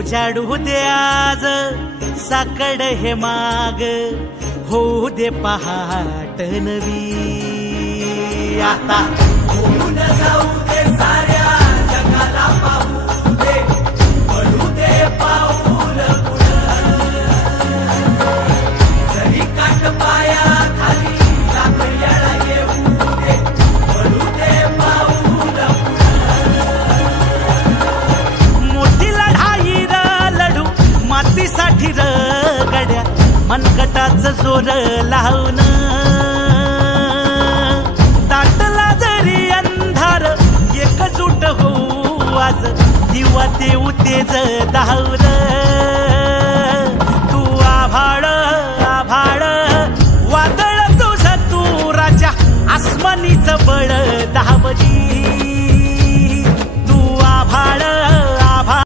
उजाडू दे आज साकड हे माग, होऊ दे पहाट नवी. आता होऊन जाऊ दे साऱ्या जगाला पाहू दे, पडू दे पाऊल पुढं. जरी काट पाया खाली लाख येळा येऊ दे, पडू दे पाऊल पुढं. मोठी लढाई र लढू मातीसाठी र गड्या, मनगटाच जोर लावून. दाटला जरी अंधार एकजूट होऊ आज, दिवा देऊ तेज धावलं.